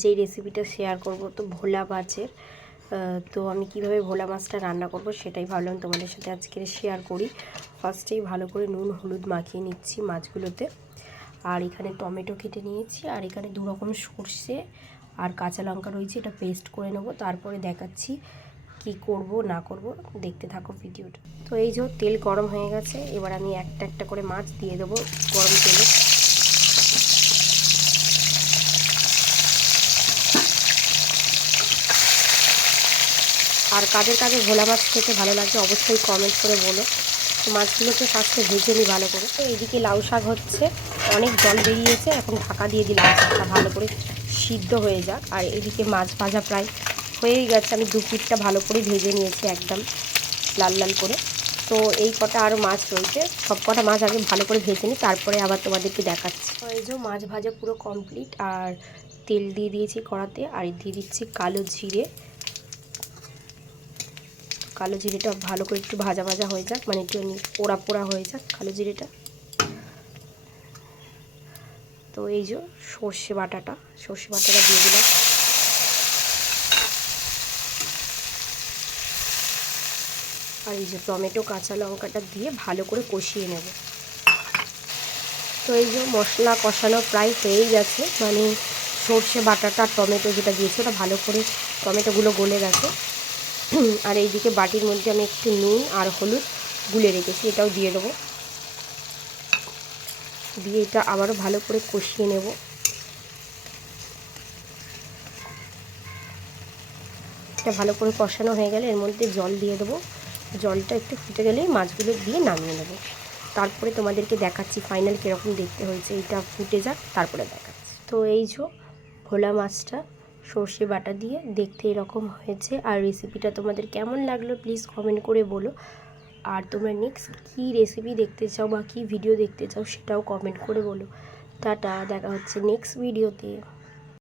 যেই রেসিপিটা শেয়ার করব তো ভোলা মাছের। তো আমি কিভাবে ভোলা মাছটা রান্না করব সেটাই ভাবলাম তোমাদের সাথে আজকে শেয়ার করি। ফার্স্টেই ভালো করে নুন হলুদ মাখিয়ে নিচ্ছি মাছগুলোতে। আর এখানে টমেটো কেটে নিয়েছি, আর এখানে 2 রকম সর্ষে আর কাঁচা লঙ্কা রয়েছে, এটা পেস্ট করে নেব। তারপরে দেখাচ্ছি কি করব না করব, দেখতে থাকো ভিডিওটা। তো এই যে তেল গরম হয়ে গেছে, এবার আমি একটা একটা করে মাছ দিয়ে দেবো গরম তেলে। আর কাদের কাদের ভোলা মাছ খেতে ভালো লাগছে অবশ্যই কমেন্ট করে বলো। তো মাছগুলোকে ফার্স্টে ভেজে নিই ভালো করে। তো এইদিকে লাউ শাক হচ্ছে, অনেক জল বেরিয়েছে, এখন ঢাকা দিয়ে দিই লাউ শাকটা ভালো করে সিদ্ধ হয়ে যাক। আর এদিকে মাছ ভাজা প্রায় হয়েই গেছে, আমি 2 পিঠটা ভালো করে ভেজে নিয়েছি একদম লাল লাল করে। তো এই কটা আরও মাছ রয়েছে, সব কটা মাছ আগে ভালো করে ভেজে নিই, তারপরে আবার তোমাদেরকে দেখাচ্ছি। এই যে মাছ ভাজা পুরো কমপ্লিট, আর তেল দিয়ে দিয়েছি কড়াতে, আর দিয়ে দিচ্ছি কালো জিরে। কালো জিরেটা ভালো করে একটু ভাজা ভাজা হয়ে যাক, মানে একটু পোড়া পোড়া হয়ে যাক কালো জিরেটা। তো এই যে সর্ষে বাটাটা দিয়ে দিলাম। আর এই যে টমেটো কাঁচা লঙ্কাটা দিয়ে ভালো করে কষিয়ে নেব। তো এই যে মশলা কষানো প্রায় হয়েই গেছে, মানে সর্ষে বাটাটা টমেটো যেটা দিয়েছে ওটা ভালো করে টমেটোগুলো গলে গেছে। আর এইদিকে বাটির মধ্যে আমি একটু নুন আর হলুদ গুলে রেখেছি, এটাও দিয়ে দেবো। দিয়ে এটা আবারও ভালো করে কষিয়ে নেব। এটা ভালো করে কষানো হয়ে গেলে এর মধ্যে জল দিয়ে দেবো। জলটা একটু ফুটে গেলেই মাছগুলো দিয়ে নামিয়ে নেব। তারপরে তোমাদেরকে দেখাচ্ছি ফাইনাল কীরকম দেখতে হয়েছে, এটা ফুটে যাক তারপরে দেখাচ্ছি। তো এই যে ভোলা মাছটা সর্ষে বাটা দিয়ে দেখতে এরকম হয়েছে। আর রেসিপিটা তোমাদের কেমন লাগলো প্লিজ কমেন্ট করে বলো। আর তোমরা নেক্সট কী রেসিপি দেখতে চাও বা কী ভিডিও দেখতে চাও সেটাও কমেন্ট করে বলো। টাটা, দেখা হচ্ছে নেক্সট ভিডিওতে।